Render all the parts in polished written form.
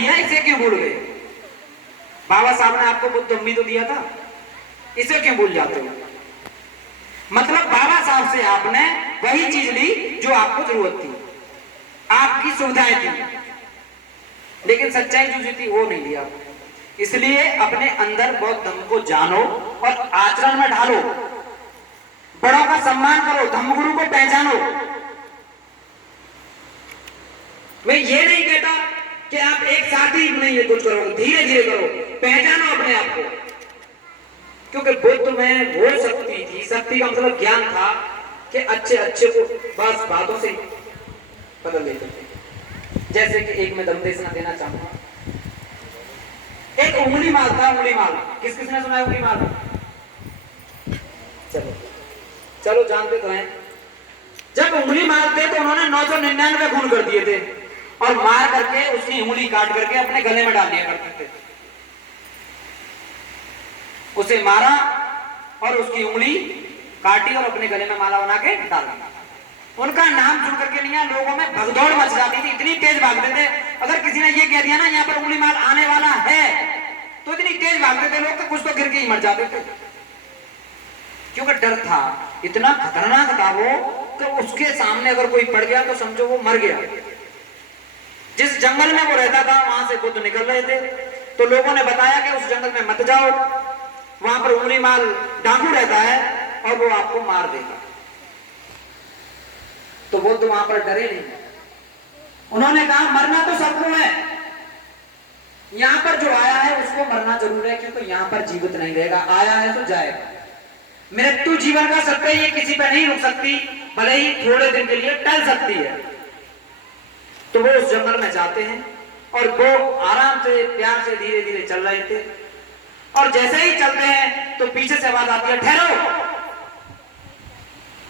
दिया, इसे क्यों भूल गए? बाबा साहब ने आपको बुद्ध भी तो दिया था, इसे क्यों भूल जाते हो? मतलब बाबा साहब से आपने वही चीज ली जो आपको जरूरत थी, आपकी सुविधाएं थी, लेकिन सच्चाई जो थी वो नहीं लिया। इसलिए अपने अंदर बौद्ध धर्म को जानो और आचरण में ढालो, बड़ों का सम्मान करो, धर्मगुरु को पहचानो। मैं ये नहीं कहता कि आप एक साथ ही नहीं ये कुछ करो, धीरे धीरे करो, पहचानो अपने आप को। क्योंकि बुद्ध में वो शक्ति थी, शक्ति का मतलब ज्ञान था कि अच्छे अच्छे को बस बातों से बदल देते थे। जैसे कि एक मैं दंदेशना देना चाहूंगा, एक उंगली माल था, उंगली माल, किसने सुना है उंगली माल? चलो चलो जानते तो हैं। जब उंगली मारते तो उन्होंने 999 खून कर दिए थे और मार करके उसकी उंगली काट करके अपने गले में डाल दिया करते थे। उसे मारा और उसकी उंगली काटी और अपने गले में माला बना के डाल दिया। उनका नाम सुन करके नहीं, लोगों में भगदौड़ मच जाती थी, इतनी तेज भागते थे। अगर किसी ने ये कह दिया ना यहाँ पर उंगली माल आने वाला है, तो इतनी तेज भागते थे लोग कि कुछ तो गिर के ही मर जाते थे, क्योंकि डर था, इतना खतरनाक था वो कि उसके सामने अगर कोई पड़ गया तो समझो वो मर गया। जिस जंगल में वो रहता था वहां से बुद्ध निकल रहे थे, तो लोगों ने बताया कि उस जंगल में मत जाओ, वहां पर उंगली माल डाकू रहता है और वो आपको मार देगा। तो बुद्ध वहां पर डरे नहीं, उन्होंने कहा मरना तो सबको है, यहां पर जो आया है उसको मरना जरूर है, क्योंकि यहां पर जीवित नहीं रहेगा, आया है तो जाएगा। मृत्यु जीवन का सत्य, ये किसी पर नहीं रुक सकती, भले ही थोड़े दिन के लिए टल सकती है। तो वो उस जंगल में जाते हैं और वो आराम से प्यार से धीरे धीरे चल रहे थे, और जैसे ही चलते हैं तो पीछे से आवाज आती है ठहरो।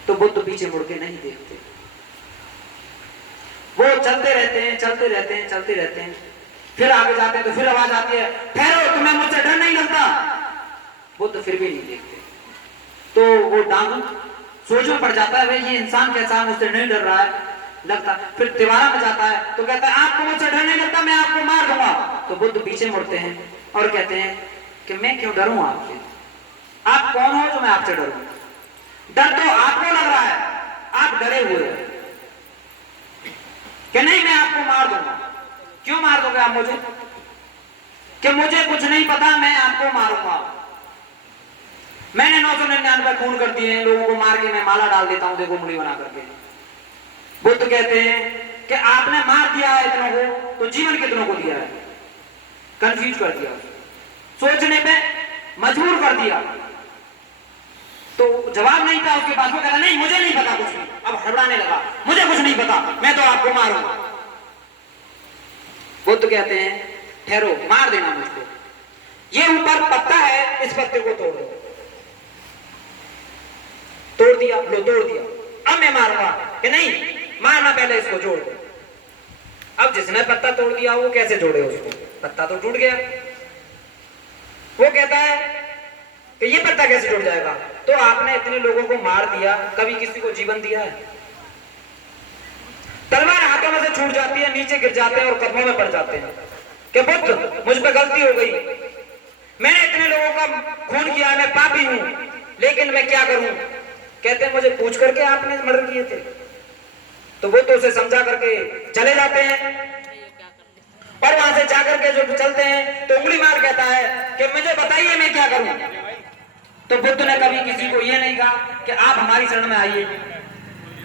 तो बुद्ध पीछे मुड़ के नहीं देखते, वो चलते रहते हैं चलते रहते हैं चलते रहते हैं, फिर आगे जाते हैं तो फिर आवाज आती है ठहरो, तुम्हें मुझसे डर नहीं लगता? बुद्ध फिर भी नहीं देखते। तो वो डांग सोच में पड़ जाता है, भाई ये इंसान कैसा, मुझसे नहीं डर रहा है लगता। फिर दीवारा में जाता है तो कहता है आपको मुझसे डर नहीं लगता, मैं आपको मार दूंगा। तो बुद्ध पीछे मुड़ते हैं और कहते हैं कि मैं क्यों डरूं आपसे, आप कौन हो जो मैं आपसे डरूं? डर तो आपको लग रहा है, आप डरे हुए हो कि नहीं मैं आपको मार दूंगा। क्यों मार दोगे आप मुझे? कि मुझे कुछ नहीं पता, मैं आपको मारूंगा। मैंने 999 खून कर दिए हैं, लोगों को मार के मैं माला डाल देता हूं, देखो उंगली बना करके। बुद्ध कहते हैं कि आपने मार दिया है इतनों को, तो जीवन कितनों को दिया है? कंफ्यूज कर दिया, सोचने पे मजबूर कर दिया। तो जवाब नहीं था उसके पास, वो कहता नहीं मुझे नहीं पता कुछ नहीं। अब हड़बड़ाने लगा, मुझे कुछ नहीं पता, मैं तो आपको मारूंगा। बुद्ध कहते हैं ठहरो, मार देना मुझको, ये ऊपर पत्ता है, इस पत्ते को तोड़ दो। तोड़ दिया, लो तोड़ दिया, अब मैं मारूंगा। कि नहीं मारना, पहले इसको जोड़ दो। अब जिसने पत्ता तोड़ दिया वो कैसे जोड़े उसको, पत्ता तो टूट गया। वो कहता है कि ये पत्ता कैसे जुड़ जाएगा? तो आपने इतने लोगों को मार दिया, कभी किसी को जीवन दिया है? तलवार हाथों में से छूट जाती है, नीचे गिर जाते हैं और कदमों में पड़ जाते हैं कि बुद्ध मुझ पे गलती हो गई, मैंने इतने लोगों का खून किया, मैं पापी हूं, लेकिन मैं क्या करूं? कहते हैं मुझे पूछ करके आपने मर्डर किए थे। तो वो तो उसे समझा करके चले जाते हैं, और वहां से जाकर के जो चलते हैं तो उंगली मार कहता है कि मुझे बताइए मैं क्या करूं? तो बुद्ध ने कभी किसी को ये नहीं कहा कि आप हमारी शरण में आइए।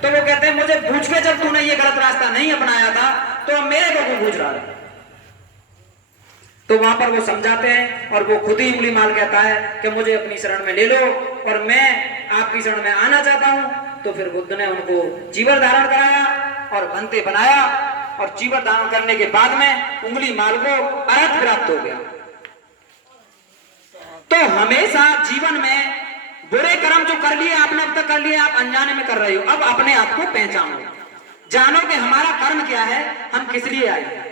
तो वो कहते हैं मुझे पूछ के जब तूने ये गलत रास्ता नहीं अपनाया था तो मेरे को क्यों पूछ रहा है? तो वहां पर वो समझाते हैं और वो खुद ही उंगली मार कहता है कि मुझे अपनी शरण में ले लो और मैं आपकी शरण में आना चाहता हूं। तो फिर बुद्ध ने उनको जीवन धारण कराया और बनते बनाया, और जीवन धारण करने के बाद में उंगली माल को अर्थ प्राप्त हो गया। तो हमेशा जीवन में बुरे कर्म जो कर लिए आपने, अब तक कर लिए, आप अनजाने में कर रहे हो, अब अपने आप को पहचानो, जानो कि हमारा कर्म क्या है, हम किस लिए आए हैं।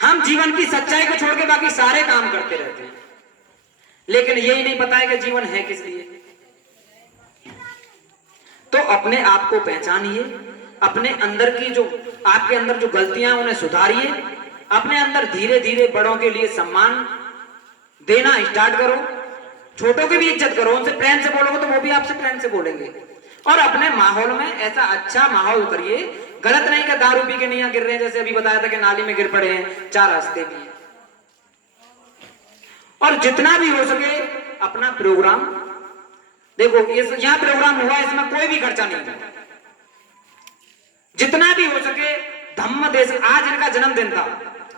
हम जीवन की सच्चाई को छोड़ के बाकी सारे काम करते रहते हैं, लेकिन यही नहीं पता है कि जीवन है किस लिए। तो अपने आप को पहचानिए, अपने अंदर की जो आपके अंदर जो गलतियां उन्हें सुधारिए, अपने अंदर धीरे धीरे बड़ों के लिए सम्मान देना स्टार्ट करो, छोटों की भी इज्जत करो, उनसे प्रेम से बोलोगे तो वो भी आपसे प्रेम से बोलेंगे। और अपने माहौल में ऐसा अच्छा माहौल करिए, गलत नहीं कि दारू पी के नहीं गिर रहे हैं, जैसे अभी बताया था कि नाली में गिर पड़े हैं, 4 रास्ते भी हैं। और जितना भी हो सके अपना प्रोग्राम देखो, इस यहाँ प्रोग्राम हुआ, इसमें कोई भी खर्चा नहीं था, जितना भी हो सके धम्म देश। आज इनका जन्मदिन था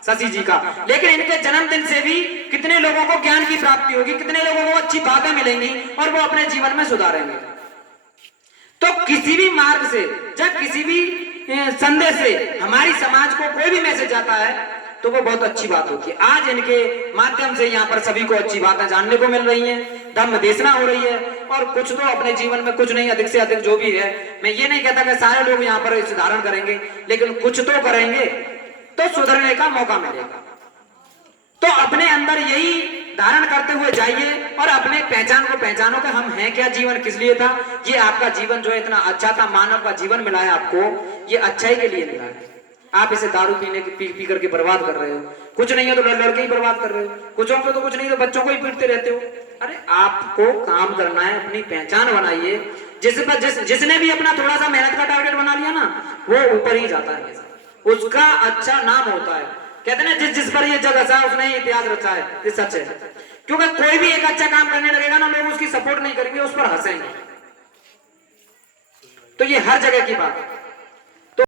शशि जी का, लेकिन इनके जन्मदिन से भी कितने लोगों को ज्ञान की प्राप्ति होगी, कितने लोगों को अच्छी बातें मिलेंगी और वो अपने जीवन में सुधारेंगे। तो किसी भी मार्ग से या किसी भी संदेश से हमारी समाज को कोई भी मैसेज जाता है तो वो बहुत अच्छी बात होती है। आज इनके माध्यम से यहाँ पर सभी को अच्छी बातें जानने को मिल रही हैं, धम्म देशना हो रही है, और कुछ तो अपने जीवन में, कुछ नहीं, अधिक से अधिक जो भी है, मैं ये नहीं कहता कि सारे लोग यहाँ पर सुधारण करेंगे, लेकिन कुछ तो करेंगे तो सुधरने का मौका मिलेगा। तो अपने अंदर यही धारण करते हुए जाइए और अपने पहचान को पहचानो कि हम हैं क्या, जीवन किस लिए था। ये आपका जीवन जो है इतना अच्छा था, मानव का जीवन मिला है आपको, ये अच्छाई के लिए मिला है। आप इसे दारू पी करके बर्बाद कर रहे हो, कुछ नहीं है तो लड़के ही बर्बाद कर रहे हो, कुछ को तो कुछ नहीं तो बच्चों को ही पीटते रहते हो। अरे आपको काम करना है, अपनी पहचान बनाइए। जिसने भी अपना थोड़ा सा मेहनत का टारगेट बना लिया ना, वो ऊपर ही जाता है, उसका अच्छा नाम होता है। कहते हैं जिस पर ये जग रचा है उसने इतिहास रचा है, ये सच है। क्योंकि कोई भी एक अच्छा काम करने लगेगा ना, लोग उसकी सपोर्ट नहीं करेंगे, उस पर हंसेंगे। तो ये हर जगह की बात है।